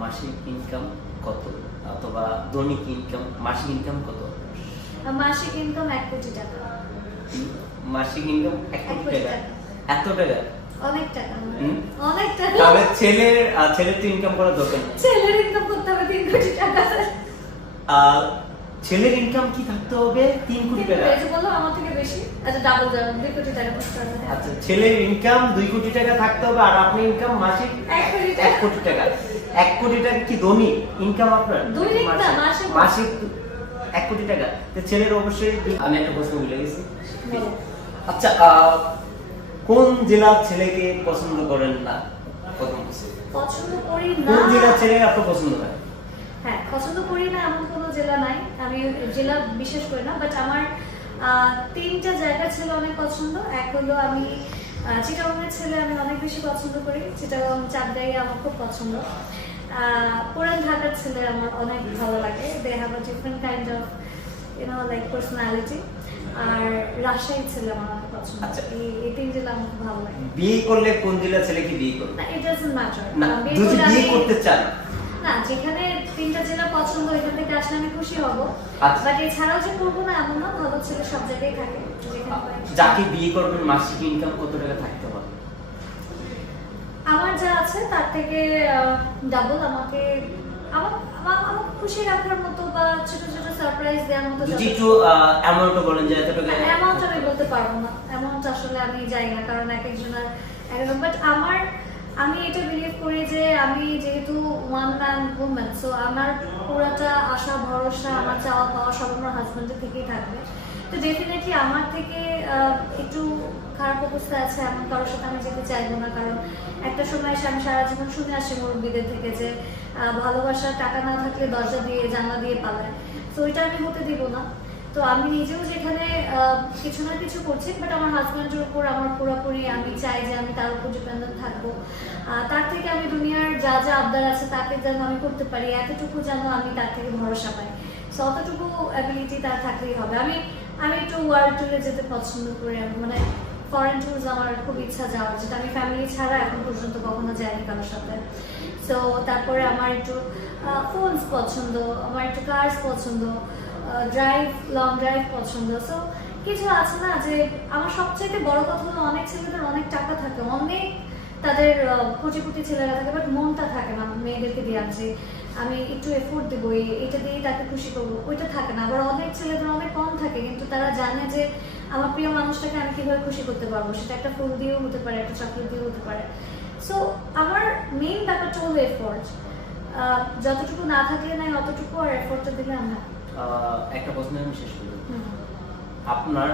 মাসিক ইনকাম কত, অথবা দৈনিক ইনকাম, মাসিক ইনকাম কত? মাসিক ইনকাম 1 কোটি টাকা। মাসিক ইনকাম 1 কোটি টাকা? এত টাকা? অনেক টাকা, অনেক টাকা। তাহলে ছেলের তো ইনকাম করা দরকার নেই। ছেলের ইনকাম করতে হবে 3 কোটি টাকা। ছেলের ইনকাম কি থাকতে হবে 3 কোটি টাকা? এই যে বললাম আমার থেকে বেশি, আচ্ছা ডাবল দাও, 2 কোটি টাকা করতে হবে। আচ্ছা, ছেলের ইনকাম 2 কোটি টাকা থাকতে হবে, আর আপনার ইনকাম মাসিক 1 কোটি টাকা। 1 কোটি টাকা কি দৈনিক ইনকাম আপনার? দৈনিক না, মাসিক 1 কোটি টাকা। তো ছেলের অবশ্যই। আমি একটা প্রশ্ন ভুলে গেছি। আচ্ছা, কোন জেলার ছেলেকে পছন্দ করেন না? প্রথম প্রশ্ন। পছন্দ করি না। কোন জেলার ছেলে আপনি পছন্দ করেন? হ্যাঁ, পছন্দ করি না এমন কোনো জেলা নাই, আমি জেলা বিশেষ করি না, বাট আমার 3টা জায়গা ছিল অনেক পছন্দ। এক হলো আমি চিটাগংয়ের ছেলে আমি অনেক বেশি পছন্দ করি, চিটাগং চাঁদগাঁই আমার খুব পছন্দ। পুরান ঢাকার ছেলে আমার অনেক ভালো লাগে, they have a different kind of like personality. আর রাজশাহী ছেলে আমার অনেক পছন্দ। আচ্ছা, এই 3 জেলা আমার খুব ভালো লাগে। বিয়ে করলে কোন জেলার ছেলেকে বিয়ে করবেন? না, ইট ডাজন্ট ম্যাটার। না, যদি বিয়ে করতে চান, না, যেখানে 3টা জেলা পছন্দ এখান থেকে আসলে আমি খুশি হব। আচ্ছা। বাট এছাড়াও যে করবো না এমন না, ভালো ছেলে সব জায়গায় থাকে। যাকে বিয়ে করবেন মাসিক ইনকাম কত টাকা থাকতে হবে? আমার যা আছে তার থেকে ডাবল। আমাকে খুশি রাখার মতো বা ছোট ছোট সারপ্রাইজ দেওয়ার মতো। যদি একটু অ্যামাউন্টও বলেন যে এত টাকা। অ্যামাউন্ট আমি বলতে পারবো না, অ্যামাউন্ট আসলে আমি যাই না, কারণ এক একজনের একরকম। বাট আমি এটা বিলিভ করি যে আমি যেহেতু ওয়ান ম্যান উইমেন, সো আমার পুরোটা আশা ভরসা, আমার চাওয়া পাওয়া সব আমার হাজবেন্ডের থেকেই থাকবে। তো ডেফিনেটলি আমার থেকে একটু খারাপ অবস্থা আছে এমন কারোর সাথে আমি যেতে চাইবো না, কারণ একটা সময় এসে আমি সারা জীবন শুনে আসি মুরব্বীদের থেকে যে ভালোবাসার টাকা না থাকলে দরজা দিয়ে জানলা দিয়ে পালায়। তো ওইটা আমি হতে দিব না। তো আমি নিজেও যেখানে কিছু না কিছু করছি, বাট আমার হাজব্যান্ডের উপর আমার পুরোপুরি আমি চাই যে আমি তার উপর ডিপেন্ডেন্ট থাকবো। তার থেকে আমি দুনিয়ার যা যা আবদার আছে তাকে যেন আমি করতে পারি, এতটুকু যেন আমি তার থেকে ভরসা পাই। সো অতটুকু অ্যাবিলিটি তার থাকলেই হবে। আমি একটু ওয়ার্ল্ড ট্যুরে যেতে পছন্দ করি, মানে ফরেন ট্যুরস আমার খুব ইচ্ছা যাওয়ার, যেটা আমি ফ্যামিলি ছাড়া এখন পর্যন্ত কখনো যাইনি কারোর সাথে। সো তারপরে আমার একটু ফোনস পছন্দ, আমার একটু কার্স পছন্দ, লং ড্রাইভ পছন্দ। সো কিছু আছে না যে আমার সবচেয়ে বড় কথা হলো অনেক ছেলেদের অনেক টাকা থাকে, অনেক তাদের কোটি ছেলেরা থাকে, বাট মনটা থাকে না মেয়েদেরকে দিয়ে আছে আমি একটু এফোর্ট দেবো, এটা দিয়েই তাকে খুশি করবো, ওইটা থাকে না। আবার অনেক ছেলেদের অনেক কম থাকে, কিন্তু তারা জানে যে আমার প্রিয় মানুষটাকে আমি কিভাবে খুশি করতে পারবো, সেটা একটা ফুল দিয়েও হতে পারে, একটা চকলেট দিয়েও হতে পারে। সো আমার মেইন ব্যাপারটা হলো এফোর্ট, যতটুকু না থাকলে নাই অতটুকু, আর এফোর্টটা দিলে আমরা। একটা প্রশ্ন আমি শেষ করি। আপনার